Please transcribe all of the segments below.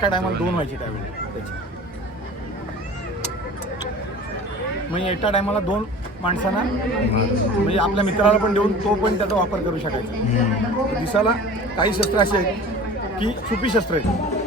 एका टायमाला 2 व्हायचे त्यावेळी त्याची, म्हणजे एका टायमाला 2 माणसांना म्हणजे आपल्या मित्राला पण देऊन तो पण त्याचा वापर करू शकायचा. दिसायला काही शस्त्र असे आहेत की सुपी शस्त्र आहेत.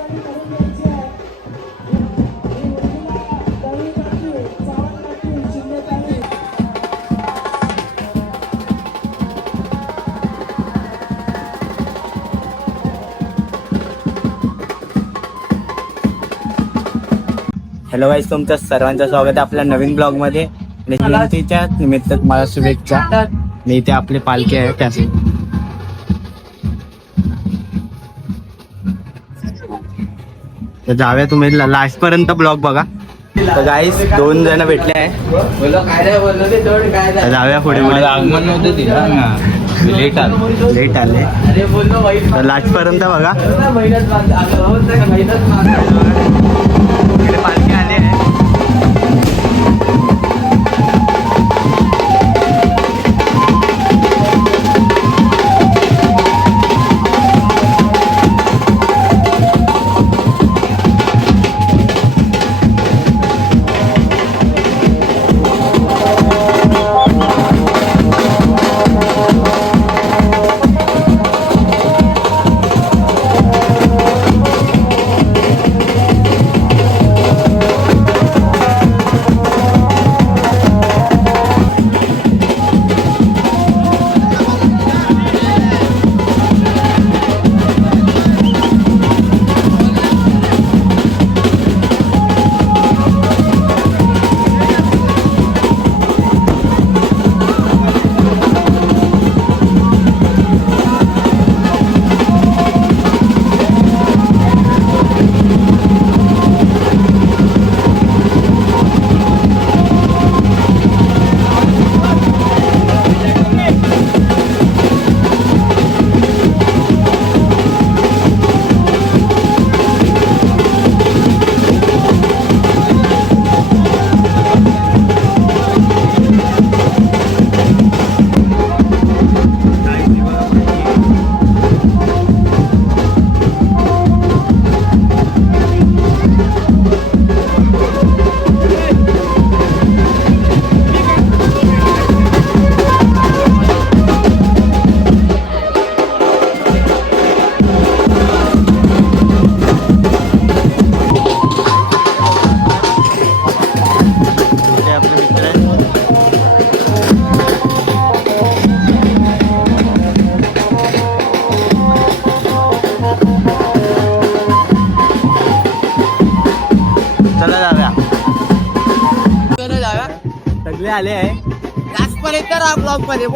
हॅलो गाईज, तुमचं सर्वांचं स्वागत आहे आपल्या नवीन ब्लॉगमध्ये. जयंतीच्या निमित्त मला शुभेच्छा. मी इथे आपली पालखी आहे त्याची तर जाऊया, तुम्ही लास्ट पर्यंत ब्लॉग बघा. तर गाईज 2 जण भेटले आहे, तर जाऊया पुढे पुढे. आगमन नव्हतं लेट आले तर लास्ट पर्यंत बघा. इकडे पालखी आली आहे. सगळे आले आहे ब्लॉग मध्ये.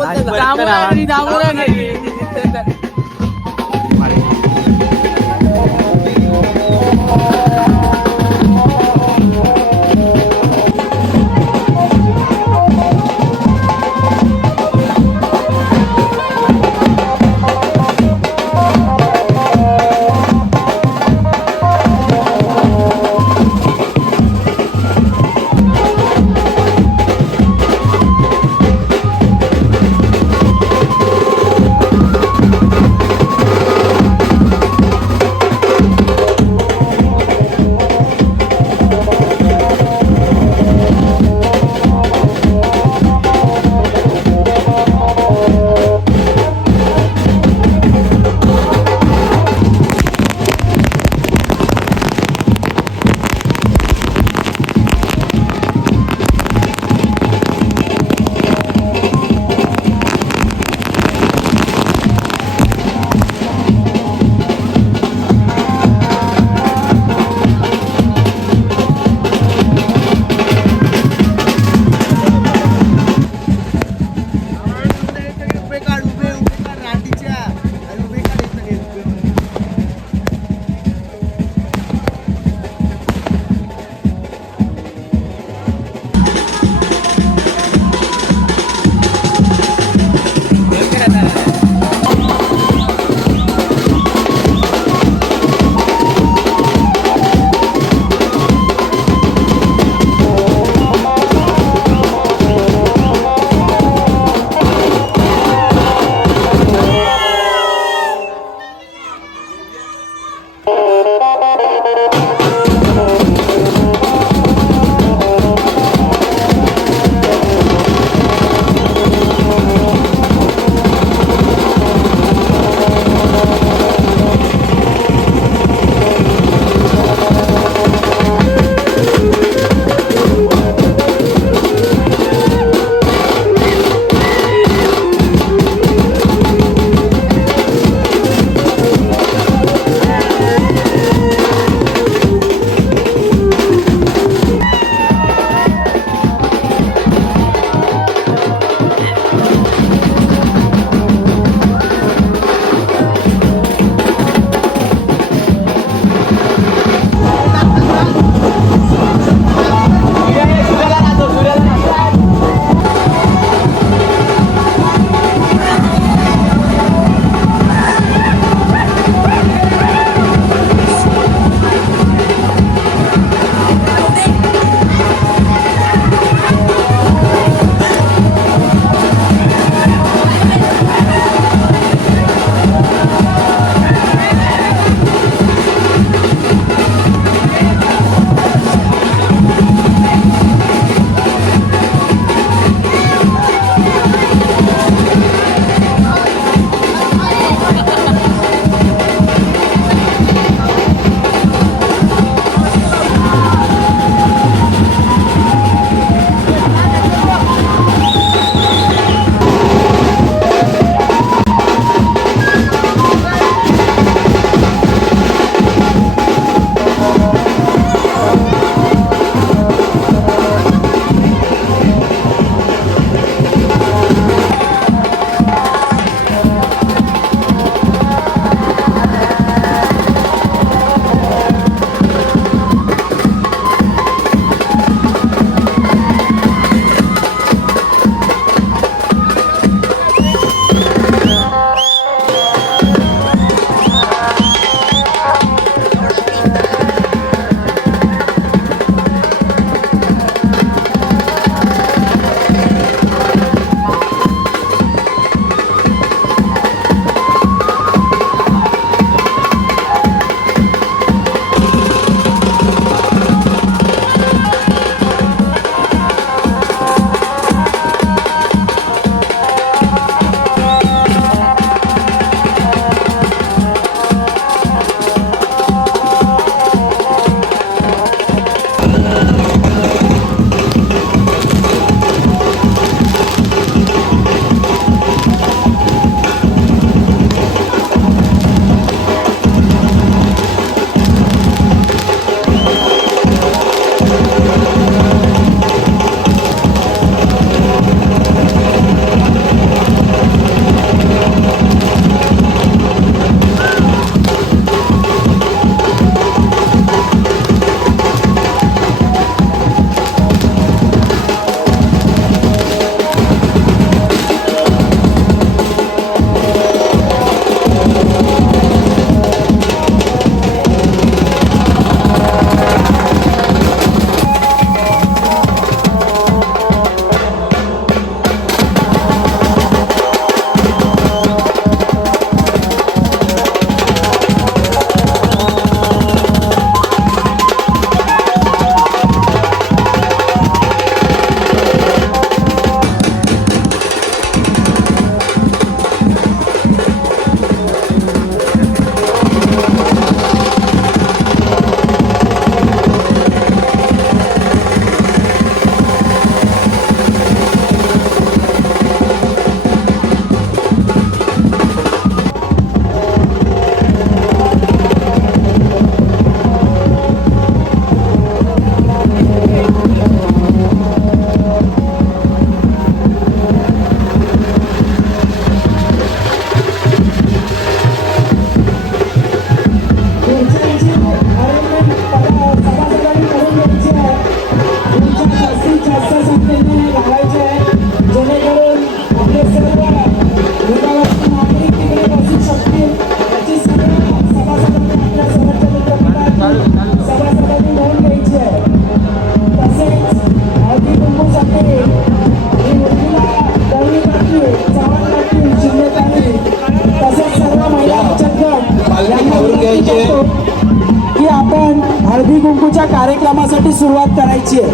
हळदी कुंकूच्या कार्यक्रमासाठी सुरुवात करायची आहे.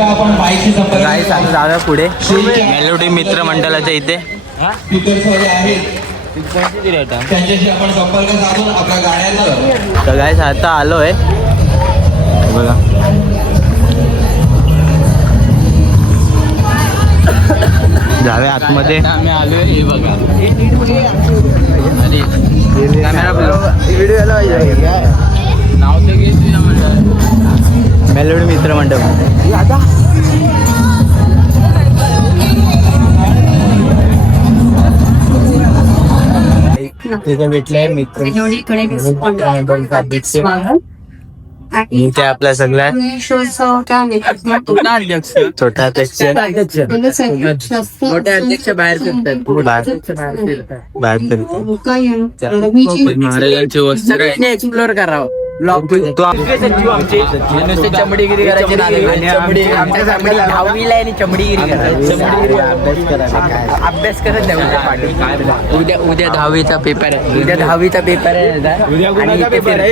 आपण बाईकची संपर्क काही आता जाऊया पुढे मेलोडी मित्र मंडळाच्या इथे त्यांच्याशी आपण संपर्क साधून आपल्या गाड्यांचं तर गाईस आता आलोय बघा. जाऊया आतमध्ये. आम्ही आलोय हे बघा नाव तर घे तुझ्या मंडळात. मेलोडी मित्र मंडळ. तिथे भेटले मित्र इथे आपल्या सगळ्या छोटा अध्यक्ष मोठे अध्यक्ष बाहेर फिरतात. महाराजांची वस्त्र एक्सप्लोर करावं. चमडीगिरी करायची दहावीला आणि चमडीगिरी अभ्यास करत नाही. उद्या दहावीचा पेपर आहे. उद्या दहावीचा पेपर आहे.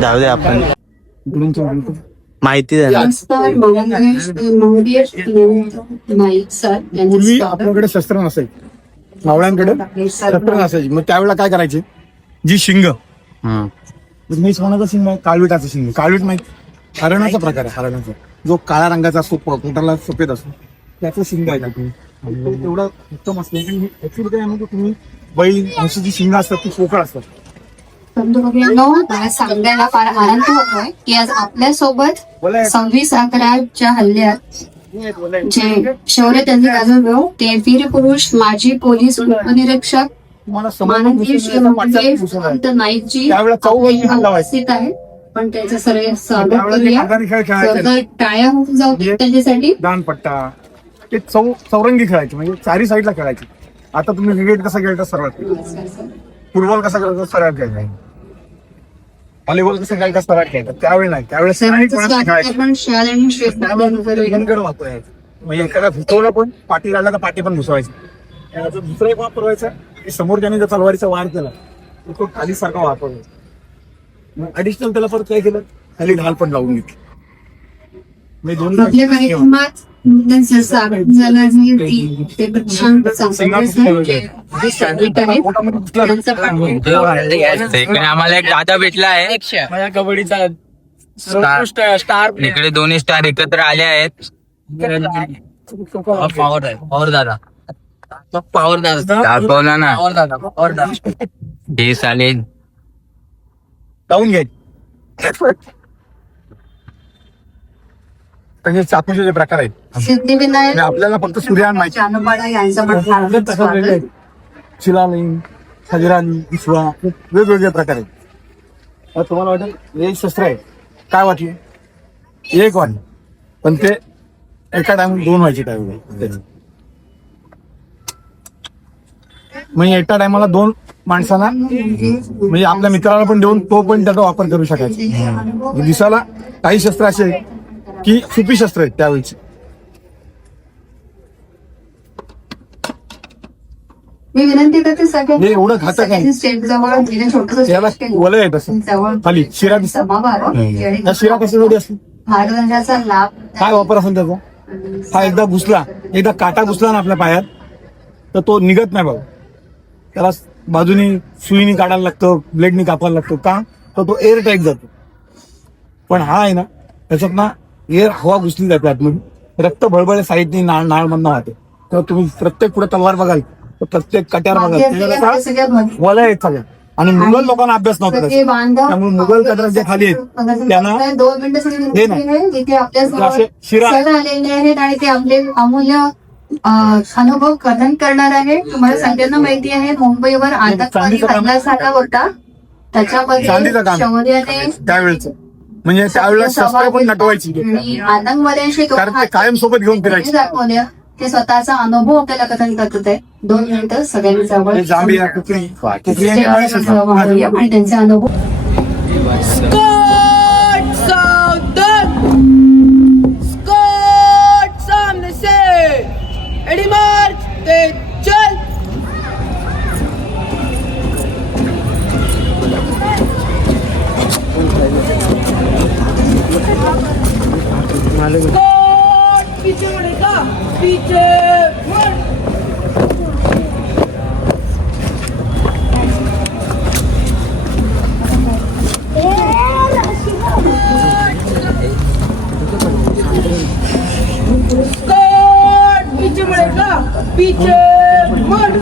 जाऊ दे आपण माहिती द्या ना. पूर्वी आपल्याकडे शस्त्र नसायचे, मावळ्यांकडे शस्त्र नसायची. मग त्यावेळेला काय करायचे, जी शिंग मी कोणाचं शिंग आहे, काळवीटाचं शिंग. काळवीट माहिती हरणाचा प्रकार आहे. हरणाचा जो काळ्या रंगाचा असतो, पोटाला सफेद असतो, त्याचं शिंग आहे. तेवढं उत्तम असते. ऍक्च्युली काय आहे, तुम्ही बैल म्हशीची शिंग असतात ती पोकळ असतात. मला सांगायला फार आनंद होतोय की आज आपल्यासोबत 26/11च्या हल्ल्यात जे शौर्य त्यांनी गाजवलं ते वीर पुरुष माजी पोलीस उपनिरीक्षक माननीय श्री मंगेश नाईकजी उपस्थित आहे. पण त्याचं सर्व स्वागत करूया. टाळ्या होऊन जाऊ दे त्यांच्यासाठी. दानपट्टा ते चौरंगी खेळायचे, म्हणजे चारी साईडला खेळायचे. आता तुम्ही क्रिकेट कसा खेळता सरळ, फुटबॉल कसा खेळता सरळ खेळायचा, व्हॉलीबॉल कसं खेळता सरळ खेळतात. त्यावेळी नाही, त्यावेळेस म्हणजे एखादा घुसवला पण पाठी काढला तर पाठी पण घुसवायची. दुसरा एक वापर व्हायचा की समोर ज्याने जर तलवारीचा वार केला तर तो खाली सारखा वापरला. ऍडिशनल त्याला परत काय केलं, खाली ढाल पण लावून घेतली. मी दोन आपल्या कार्यक्रमात त्यांचं स्वागत झालं. ते प्रशांत आम्हाला एक दादा भेटला आहे माझ्या कबड्डीचा स्टार. इकडे दोन्ही स्टार एकत्र आले आहेत. पॉवर आहे, पॉवर दादा, पॉवर दादा दाखवला ना, पॉवर दादा, पॉवर दादा हे चालेल लावून घ्यायचे. त्याचे चाकूचे जे प्रकार आहेत, सिद्धिविनायक आपल्याला फक्त सूर्यान माहिती. जानपाडा यांचं पण हार्दिक स्वागत. शिलालिंग, खजिरानी, विश्वा, वेगवेगळे प्रकार आहेत. आता तुम्हाला वाटेल हे शस्त्र आहे, काय वाटले, एक वाटले, पण ते एका टाइम दोन व्हायचे त्यावेळी. म्हणजे एका टायमाला दोन माणसांना, म्हणजे आपल्या मित्राला पण देऊन तो पण त्याचा वापर करू शकायचा. दिसाला काही शस्त्र असे आहेत की सुपी शस्त्र आहेत त्यावेळीचे. मी विनंती करते हे एवढं घातक आहे. स्टेट जवळ याला वलय आहे तसं खाली शिरा दिसत. त्या शिरा कशासाठी असते, महाराजांचा लाभ काय वापर असेल त्याचा. हा एकदा घुसला, एकदा काटा घुसला ना आपल्या पायात तर तो निघत नाही बाबा. त्याला बाजूनी सुईनी काढायला लागतं, ब्लेडनी कापायला लागतो. का तर तो एअर टाईट जातो. पण हा आहे ना, त्याच्यात ना एअर हवा घुसली जाते आतमध्ये, रक्त भळभळ साईडनी नाळ मधनं वाहते. तर तुम्ही प्रत्येक पुढे तलवार बघाल तर प्रत्येक कट्यार बघाल वलय आहेत सगळ्या. आणि मुघल लोकांना अभ्यास नव्हता त्यामुळे मुघल कट्यार जे खाली आहेत त्यांना 2 मिनिटं इथे आपल्या शिरा आलेले आहेत आणि ते आपले अमूल्य अनुभव कथन करणार आहे. तुम्हाला सगळ्यांना माहिती आहे मुंबईवर आतंकवादी हल्ला झाला होता, त्याच्यामध्ये शौर्याने त्यावेळेच म्हणजे त्यावेळेला शस्त्र पण नटवायची आतंकवाद्यांशी कारण ते कायम सोबत घेऊन फिरायचे. दाखवल्या ते स्वतःचा अनुभव आपल्याला कथन करत होते. 2 मिनिटं सगळ्यांनी जवळ जांभिया, कुकरी आणि त्यांचे अनुभव. रेडी मार्च ते चल. स्कॉट पीछे मुड़ेगा, पीछे मुड़. स्कॉट पीछे मुड़ेगा, पीछे मुड़.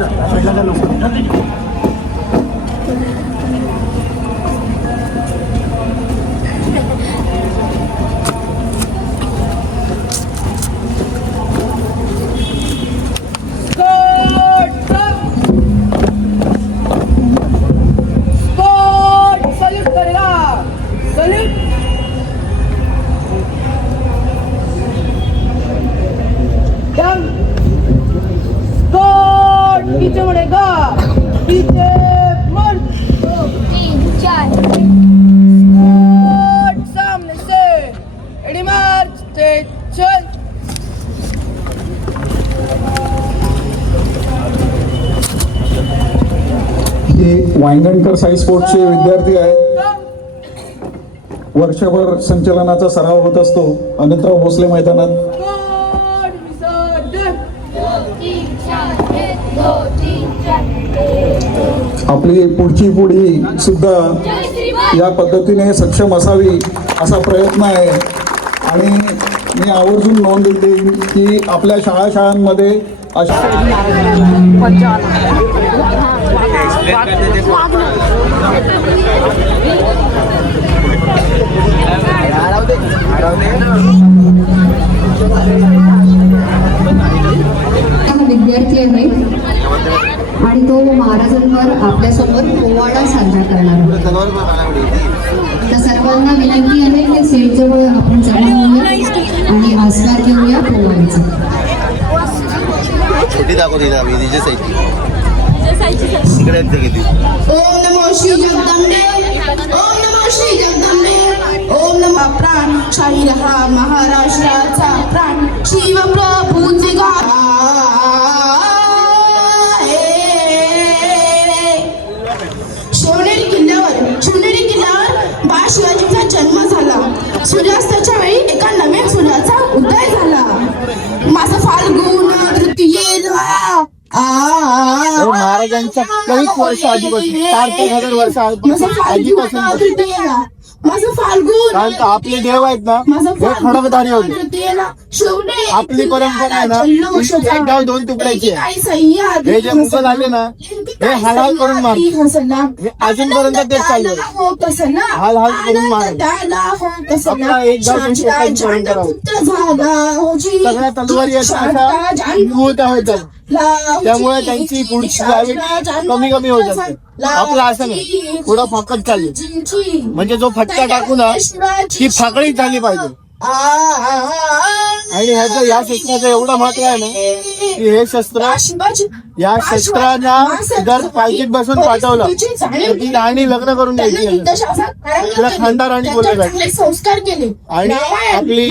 पीछे मुड़ेगा, पीछे मुड़. 2 3 4 स्कॉट सामने से रेडी मार्च ते चल. हे वांगणकर साई स्पोर्ट्सचे विद्यार्थी आहेत. वर्षभर संचलनाचा सराव होत असतो अनंतराव भोसले मैदानात. स्कॉट विसर्जन. 2 3 4 1 2 3 4. आपली पुढची पिढी सुद्धा या पद्धतीने सक्षम असावी असा प्रयत्न आहे. आणि मी आवर्जून नोंद देईन की आपल्या शाळांमध्ये अशा विद्यार्थी आहे आणि तो महाराजांवर आपल्यासमोर पोवाडा साजरा करणार आहे. तर सर्वांना विनंती आहे की सीटजवळ आपण जमा होऊया आणि आस्वाद घेऊया पोवाडीचा. छोटी दाखवली आम्ही तिच्या साईडची किती. ओम नमो श्री जगदंबे, ओम नमो श्री जगदंबे, ओम नमः प्राण. शाही रहा महाराष्ट्राचा प्राण, शिवप्रभूचे गाण. शिवनेरी किल्ल्यावर बाळ शिवाजीचा जन्म झाला. सूर्यास्ताच्या वेळी एका नवीन सूर्याचा उदय झाला. माझा फाल्गुन तृतीयेला महाराजांच्या काही वर्ष आधीपासून 4-5,000 वर्ष आधीपासून माझं फाल्गुन कारण का आपले देव आहेत ना हे खडकधारी होते. आपली परंपरा आहे ना एक गाव 2 तुकड्याची आहे. हे जे मुलं झाले ना हे हाल करून मारतात. हे अजूनपर्यंत तेच चालू आहे. हाल करून मारतात. आपला एक गाव तुकड्याची परंपरा होती. सगळ्या तलवारी अशा विभूत होतात. त्यामुळे त्यांची पुढची जावी कमी होत असते. आपलं असं नाही, पुढं फाकत चालली म्हणजे जो फटका टाकू ना ती फाकळीच झाली पाहिजे. आणि ह्याचं या शस्त्राचं एवढं महत्व आहे ना की हे शस्त्र या शस्त्रांना जर पायकीत बसून पाठवलं तर ती राणी लग्न करून द्यायची. तिला खानदार राणी बोलले जाते. संस्कार केले आणि आपली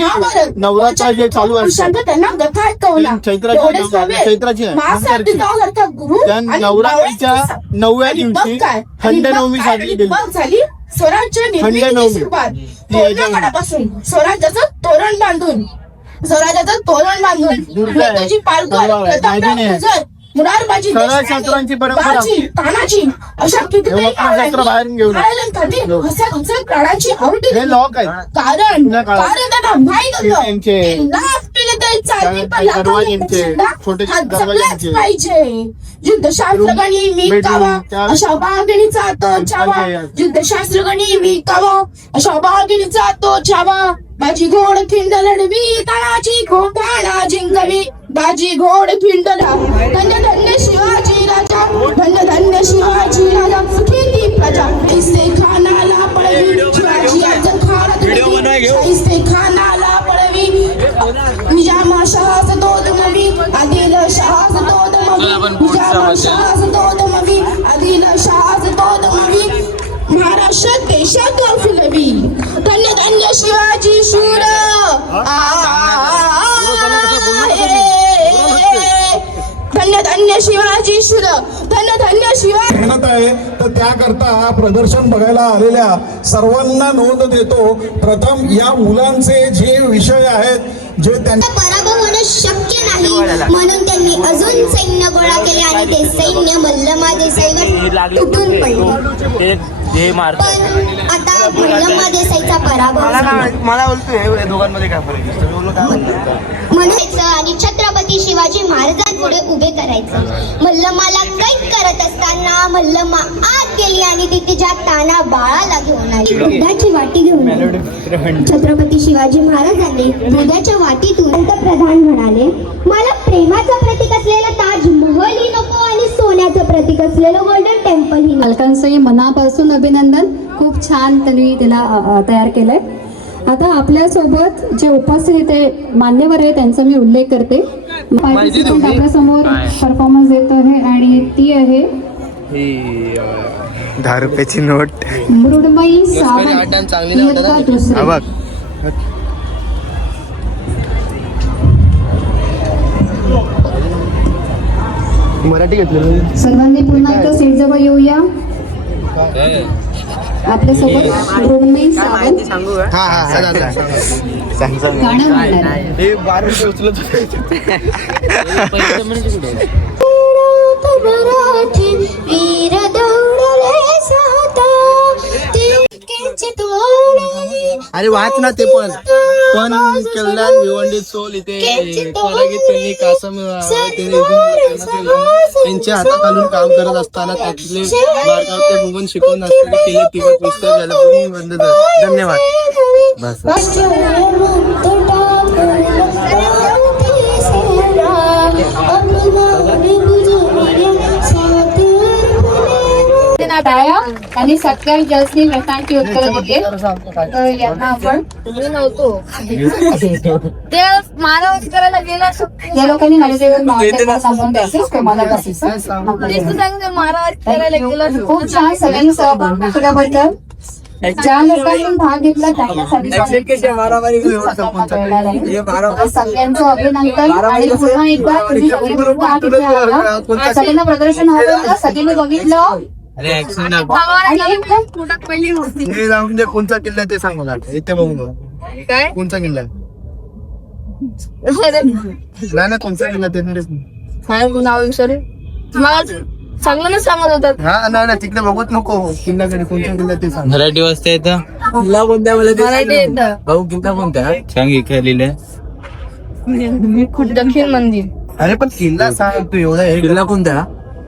नवरात्र जे चालू असतात चैत्राची त्या नवरात्रीच्या 9व्या दिवशी खंडनवमी साजरी केली. स्वराज्य निर्मितीची सुरुवात तोरणापासून स्वराज्याचं तोरण बांधून त्याची मुरारबाजी, शस्त्रांची परंपरा तानाजी अशा कितीतरी बाहेरून घेऊन प्राणाची आहुती हे लॉक आहे. कारण त्यांना माहित पाहिजे. युद्धशास्त्रगणी मी कावा अशा बागिणीचा तो छावा. युद्धशास्त्रगणी मी कावा अशा बागिणीचा तो छावा. माझी घोड खिंड लढवी तानाची घोटाळा जिंकवी. बाजी घोड खिंडला धन्य धन्य शिवाजी राजा, धन्य धन्य शिवाजी राजा. किती प्रजा ऐसे खानाला पळवी. शिवाजी अर्जन ऐसे खानाला पळवी. निजामा शहास तो दमवी आदिल शहास तो दमवी. निजामा शहास तो दमवी आदिल शहास तो दमवी. महाराष्ट्र देशात फिरवी. धन्य धन्य शिवाजी शूर. धन्य धन्य शिवाजी शुद्ध धन्य धन्य शिवाजी मेहनत आहे. तर त्याकरता प्रदर्शन बघायला आलेल्या सर्वांना नोंद देतो. प्रथम या मुलांचे जे विषय आहेत जे त्यांना पराभव होणं शक्य नाही म्हणून त्यांनी अजून सैन्य गोळा केले आणि ते सैन्य मल्लमा देसाईवर तुटून पडले. पण आता मल्लमा देसाईचा पराभव मला बोलतोय दोघांमध्ये काय फरक म्हणून आणि छत्रपती शिवाजी महाराजांपुढे उभे करायचं. मल्लमाला कैद करत असताना मल्लमा आत गेली आणि ती तिच्या ताना बाळाला घेऊन आली. दुधाची वाटी घेऊन आली. छत्रपती शिवाजी महाराजांनी दुधाच्या वाटीतून पंतप्रधान म्हणाले, मला प्रेमाचं प्रतीक असलेलं ताजमहलही नको आणि सोन्याचं प्रतीक असलेलं गोल्डन टेम्पलही नको. मालकांचंही मनापासून अभिनंदन. खूप छान त्यांनी त्याला तयार केलंय. आता आपल्यासोबत जे उपस्थित इथे मान्यवर आहे त्यांचा मी उल्लेख करते. आपल्या समोर परफॉर्मन्स देत आहे आणि ती आहे 10 रुपयाची नोट. मृण्मयी सावंत, इयत्ता दुसरी. मराठी घेतलं सर्वांनी पुन्हा एकदा सीटजवळ येऊया. आपल्यासोबत मृण्मयी सावंत गाणं म्हणणार आहे. 12 रुपये उचलत मराठी वीर दौडले साता तितकेच तोडले. अरे वाच ना ते पण कल्याण भिवंडी चोल इथे परागीत त्यांनी कासम त्यांच्या हाताखालून काम करत असताना त्यातले बारकाव ते भुवन शिकवून असताना केले तिघ पुस्तक झालं. बंद झालं. धन्यवाद. बस टाळ्या आणि सगळ्यात जास्त प्रश्नांची उत्तरं देते. तर यांना आपण या लोकांनी माझ्याजवळ सांगून द्यायचं तुम्हाला खूप छान सगळ्यांनी सहभाग केल्याबद्दल. ज्या लोकांनी भाग घेतला त्यांच्यासाठी सगळ्यांचं अभिनंदन. आणि पुन्हा एकदा तुम्ही सगळ्यांना प्रदर्शन हवं. सगळ्यांनी बघितलं. हे जाऊन दे. कोणता किल्ला ते सांग मला. इथे बघून काय कोणता किल्ला नाही कोणता किल्ला ते नाव विचारू चांगलं ना सांगत होतात. हा नाही तिकडे बघत नको. किल्ल्याकडे कोणता किल्ला ते सांग. मराठी वाजता येतं. किल्ला कोणत्या मराठी येतं. भाऊ किल्ला कोणत्या सांग इकडे लिहिलंय. दक्षिण मंदिर. अरे पण किल्ला सांग तू. एवढा किल्ला कोणता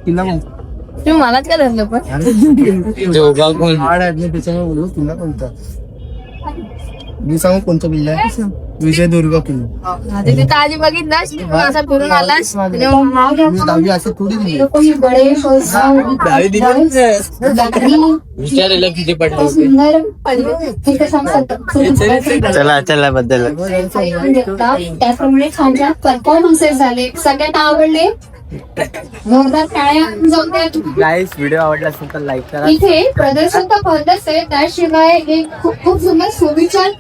किल्ला कोणता तुम्ही मलाच काय धरलं पण ते उभा कोण त्याच्यामुळे बोलू. किल्ला कोणता मी सांगू कोणता किल्ला आहे. विजयदुर्ग किल्ला. तिथे आधी बघितलास असा फिरून आलास. दहावी असं थोडी दिली. विचारायला किती पडलं. सुंदर चला चला बद्दल. त्याप्रमाणे छान छान परफॉर्मन्सेस झाले. सगळ्यांना आवडले. जोरदार टाळ्या जाऊन द्या. गाईस व्हिडिओ आवडला असेल तर लाईक करा. इथे प्रदर्शन तर बंदच आहे. त्याशिवाय एक खूप खूप सुंदर सुविचार